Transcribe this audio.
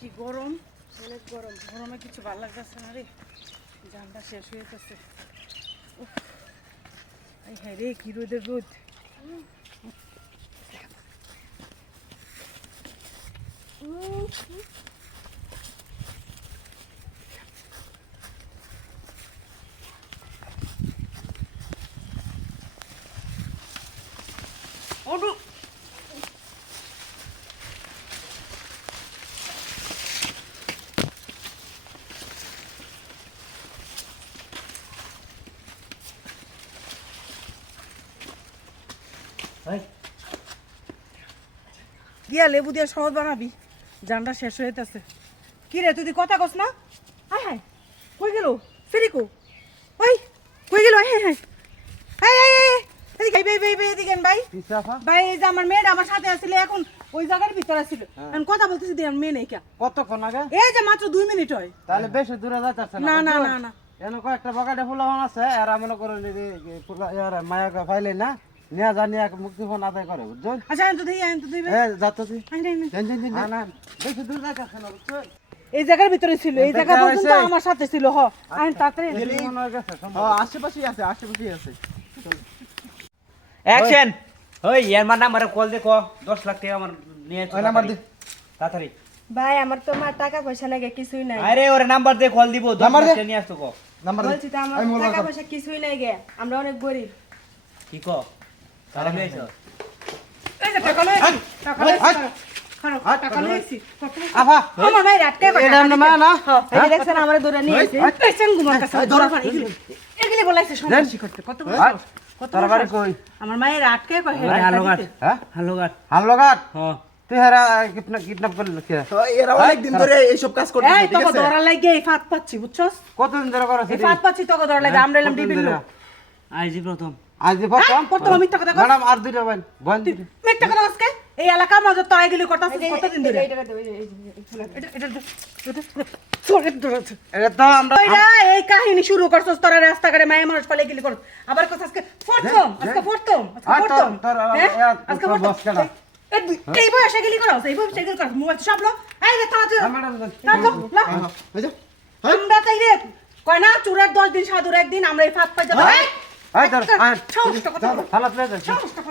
কি গরম। অনেক গরম। গরমে কিছু ভালো লাগতেছে না রে। জানটা শেষ হয়ে গেছে। হ্যাঁ রে, কি রোদের রোদ। ওডু দিয়া লেবু দিয়ে সহজ বানাবি। জানটা শেষ হয়ে যেতেছে কি রে তুই কথা কস না? Hi hi. কই গেল? ফেরিকো ওই কই গেল? হ্যাঁ হ্যাঁ হাই। হাই হাই এদিকে ভাই ভাই ভাই এদিকে ভাই। ভাই এই যে আমার মেয়েটা আমার সাথে এখন ওই জায়গার ভিতরে ছিল আমি কথা বলতেছি দিয়ে মেয়ে নেই কে। কতক্ষণ আগে? এই যে মাত্র দুই মিনিট হয়। তাহলে বেশি দূরে যাইতেছে না না না না এনে কয়েকটা বাগানে ফুলাবান আছে আর মনে করেন যে যে ফুলা ইয়ার ফাইলে না? নিয়ে যা নিয়ে মুক্তিপণ আদায় করে বুঝছেন আচ্ছা আইন তো দিই আইন তো দিই। আইন। জান জান জান না বেশি দূর যাইতেছে না বুঝছেন এই জায়গার ভিতরে ছিল এই জায়গা পর্যন্ত আমার সাথে ছিল হ। আইন তাড়াতাড়ি হয় গেছে সম্ভব। আশেপাশেই আছে আশেপাশেই আছে। অ্যাকশন ওই ইয়ার মার নাম্বারে কল দেখো দশ লাখ টাকা আমার নিয়ে ওই নাম্বার দে। তাড়াতাড়ি। ভাই আমার তো মা টাকা পয়সা লাগে কিছুই নাই। আরে ওরে নাম্বার দিয়ে কল দিব। দশ নাম্বার লাখ দে। টাকা নিয়ে আসতো কো। নাম্বার দে। বলছি তো আমার টাকা পয়সা কিছুই নাই গে। আমরা অনেক গরিব। কি কো? তাহলে নিয়েছো এই যে টাকা লয়েছি টাকা লয়েছি খারাপ টাকা লয়েছি আফা আমার ভাই রাতকে কথা এটা আমরা মায়া না এই দেখছেন আমার ধরে নিয়ে এসে। এই চেঙ্গুমার কাছে ধরা পারে এগুলি এগুলি বলাইছে সন্ত্রাসী করতে। কত কত তোর বড় বাড়ি সাহস? কই? আমার মায়ের আটকে কয় আরে হ্যাঁ? হালো গাট হ্যাঁ। তুই হেরা কিডন্যাপ কিডন্যাপ করলি কে? এরা অনেক দিন ধরে এইসব কাজ করতেছে এই তোকে ধরা লাগে এই ফাঁদ পাচ্ছি বুঝছস? কতদিন ধরে করেছিস এই পাচ্ছি তোকে ধরা লাগে আমরা এলাম ডিবির আইজি প্রথম। আজ প্রথম প্রথম মিথ্যা কথা ম্যাডাম আর দুইটা বাইন বোন মিথ্যা কথা কসকে এই এলাকার মাঝে তো এগুলি করতাছিস কতদিন ধরে? এইটা দে, এই যে, এই যে, এই যে, এটা এটা এটা সরে ধরেছে এটা তো আমরা এই কাহিনী শুরু করছস তোরা রাস্তাঘাটে মায়া মানুষ পালে গেলি করছ। আবার কথা আজকে প্রথম আজকে প্রথম আজকে আর তোর- প্রথম। তোর, আহ, হ্যাঁ? আজকে তোর প্রথম। boss কেডা? এই বয়সে গেলি করছ এই বয়সে গেলি করছ মোবাইল সব লো। এই রে থানা হ্যাঁ, আমরা তাই রে কয় না চুরের দশ দিন সাধুর একদিন আমরা এই ফাঁদ পাই যাব। এই তোর আয়। সাহসটা কথা সাহসটা কথা